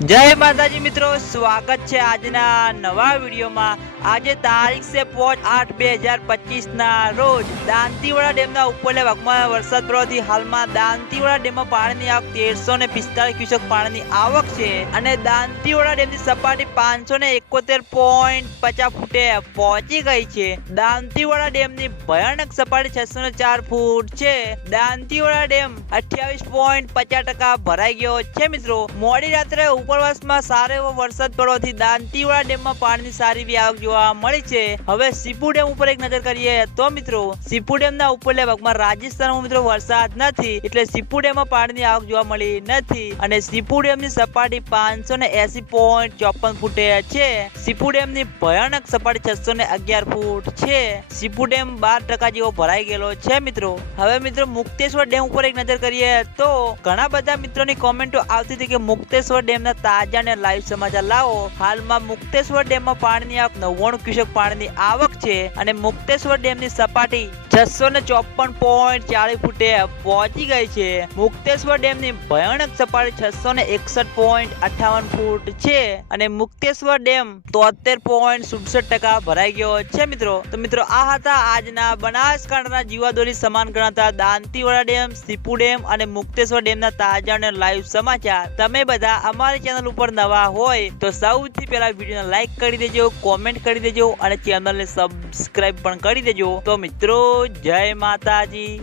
જય માતાજી મિત્રો, સ્વાગત છે આજના નવા વિડીયોમાં. આજે તારીખ છે પોચ આઠ બે હજાર પચીસના રોજ દાંતીવાડા ડેમના ઉપરલા ભાગમાં વરસાદ પડવાથી હાલમાં દાંતીવાડા ડેમમાં પાણીની આવક તેરસો ને પિસ્તાળીસ ક્યુસેક પાણીની આવક છે અને દાંતીવાડા ડેમની સપાટી પાંચસો ને એકોતેર પોઈન્ટ પચાસ ફૂટે પહોંચી ગઈ છે. દાંતીવાડા ડેમની ભયાનક સપાટી છસો ને ચાર ફૂટ છે. દાંતીવાડા ડેમ અઠ્યાવીસ પોઈન્ટ પચાસ ટકા ભરાઈ ગયો છે મિત્રો. મોડી રાત્રે ઉપરવાસમાં સારો એવો વરસાદ પડવાથી દાંતીવાડા ડેમમાં પાણીની સારી એવી આવક જોવા મળી છે. હવે સીપુ ડેમ ઉપર એક નજર કરીએ તો મિત્રો, સીપુ ડેમના ઉપરલા ભાગમાં રાજસ્થાનમાં મિત્રો વરસાદ નથી, એટલે સીપુ ડેમમાં પાણીની આવક જોવા મળી નથી. અને સીપુ ડેમની સપાટી પાંચસો ને એસી પોઈન્ટ ચોપન ફૂટે છે. સીપુ ડેમની ભયાનક સપાટી છસો ને અગિયાર ફૂટ છે. સીપુ ડેમ બાર ટકા જેવો ભરાઈ ગયેલો છે મિત્રો. હવે મિત્રો મુક્તેશ્વર ડેમ ઉપર એક નજર કરીએ તો ઘણા બધા મિત્રોની કોમેન્ટો આવતી હતી કે મુક્તેશ્વર ડેમના તાજા અને લાઈવ સમાચાર લાવો. હાલમાં મુક્તેશ્વર ડેમમાં પાણીની આવક નવ્વાણું ક્યુસેક પાણીની આવક છે અને મુક્તેશ્વર ડેમની સપાટી છસો ને ચોપન પોઈન્ટ ચાલીસ ફૂટે પહોંચી ગઈ છે. મુક્તેશ્વર ડેમની ભયાનક સપાટી છસો ને એકસઠ પોઈન્ટ અઠાવન ફૂટ છે અને મુક્તેશ્વર ડેમ તોતેર પોઈન્ટ સુડસઠ ટકા ભરાઈ ગયો છે મિત્રો. તો મિત્રો, આ હતા આજના બનાસકાંઠાના જીવાદોરી સમાન ગણાતા દાંતીવાડા ડેમ, સીપુ ડેમ અને મુક્તેશ્વર ડેમના તાજા અને લાઈવ સમાચાર. તમે બધા અમારી ચેનલ ઉપર નવા હોય તો સૌથી પહેલા વિડીયોને લાઈક કરી દેજો, કોમેન્ટ કરી દેજો અને ચેનલને સબસ્ક્રાઈબ પણ કરી દેજો. તો મિત્રો જય માતાજી.